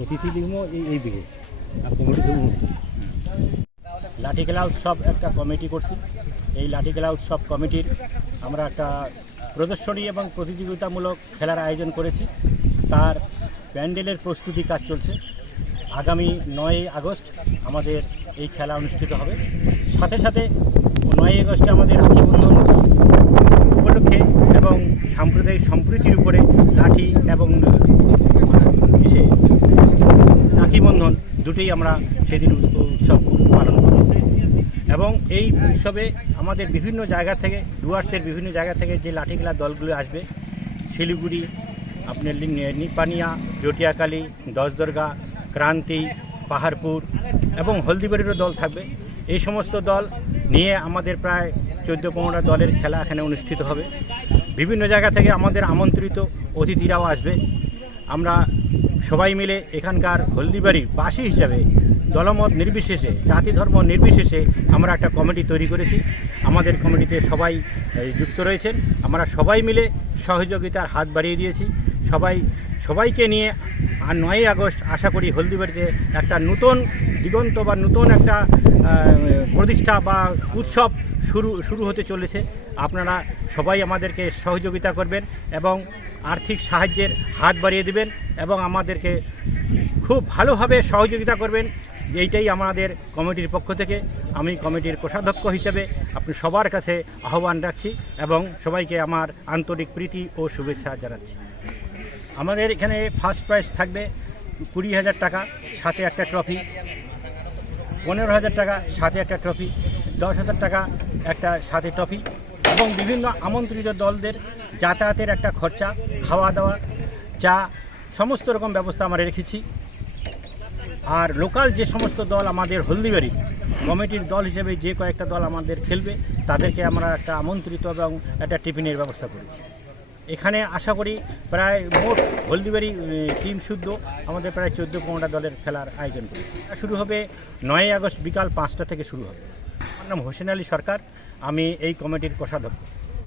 অতিথি লিখব এই এই দিকে। আর কমিটি দেবো লাঠি খেলা উৎসব একটা কমিটি করছি। এই লাঠি খেলা উৎসব কমিটির আমরা একটা প্রদর্শনী এবং প্রতিযোগিতামূলক খেলার আয়োজন করেছি। তার প্যান্ডেলের প্রস্তুতি কাজ চলছে। আগামী নয় আগস্ট আমাদের এই খেলা অনুষ্ঠিত হবে। সাথে সাথে নয় আগস্টে আমাদের রাখি বন্ধন উপলক্ষে এবং সাম্প্রদায়িক সম্প্রীতির উপরে লাঠি এবং ইসে রাখি বন্ধন দুটোই আমরা সেদিন উৎ- উৎসব পালন করি। এবং এই উৎসবে আমাদের বিভিন্ন জায়গা থেকে, ডুয়ার্সের বিভিন্ন জায়গা থেকে যে লাঠি খেলার দলগুলো আসবে, শিলিগুড়ি, আপনার নিপানিয়া জটিয়াকালী দশদর্গা, ক্রান্তি, পাহাড়পুর এবং হলদিবাড়িরও দল থাকবে। এই সমস্ত দল নিয়ে আমাদের প্রায় চোদ্দ পনেরোটা দলের খেলা এখানে অনুষ্ঠিত হবে। বিভিন্ন জায়গা থেকে আমাদের আমন্ত্রিত অতিথিরাও আসবে। আমরা সবাই মিলে এখানকার হলদিবাড়ির বাসী হিসাবে দলমত নির্বিশেষে, জাতি ধর্ম নির্বিশেষে আমরা একটা কমিটি তৈরি করেছি। আমাদের কমিটিতে সবাই যুক্ত রয়েছেন। আমরা সবাই মিলে সহযোগিতার হাত বাড়িয়ে দিয়েছি। সবাই, সবাইকে নিয়ে আর নয়ই আগস্ট আশা করি হলদিবাড়িতে একটা নতুন দিগন্ত বা নতুন একটা প্রতিষ্ঠা বা উৎসব শুরু শুরু হতে চলেছে। আপনারা সবাই আমাদেরকে সহযোগিতা করবেন এবং আর্থিক সাহায্যের হাত বাড়িয়ে দিবেন এবং আমাদেরকে খুব ভালোভাবে সহযোগিতা করবেন এইটাই আমাদের কমিটির পক্ষ থেকে। আমি কমিটির কোষাধ্যক্ষ হিসেবে আপনি সবার কাছে আহ্বান রাখছি এবং সবাইকে আমার আন্তরিক প্রীতি ও শুভেচ্ছা জানাচ্ছি। আমাদের এখানে ফার্স্ট প্রাইজ থাকবে কুড়ি হাজার টাকা, সাথে একটা ট্রফি। পনেরো হাজার টাকা, সাথে একটা ট্রফি। দশ হাজার টাকা, একটা সাথে ট্রফি। এবং বিভিন্ন আমন্ত্রিত দলদের যাতায়াতের একটা খরচা খাওয়া দাওয়া চা, সমস্ত রকম ব্যবস্থা আমরা রেখেছি। আর লোকাল যে সমস্ত দল আমাদের হলদিবাড়ি, কমিটির দল হিসেবে যে কয়েকটা দল আমাদের খেলবে, তাদেরকে আমরা একটা আমন্ত্রিত এবং একটা টিফিনের ব্যবস্থা করেছি। এখানে আশা করি প্রায় মোট হলদিবাড়ি টিম শুদ্ধ, আমাদের প্রায় চোদ্দ পনেরোটা দলের খেলার আয়োজন করি শুরু হবে নয় আগস্ট বিকাল পাঁচটা থেকে শুরু হবে। আমার নাম হোসেন আলী সরকার, আমি এই কমিটির কোষাধ্যক্ষ।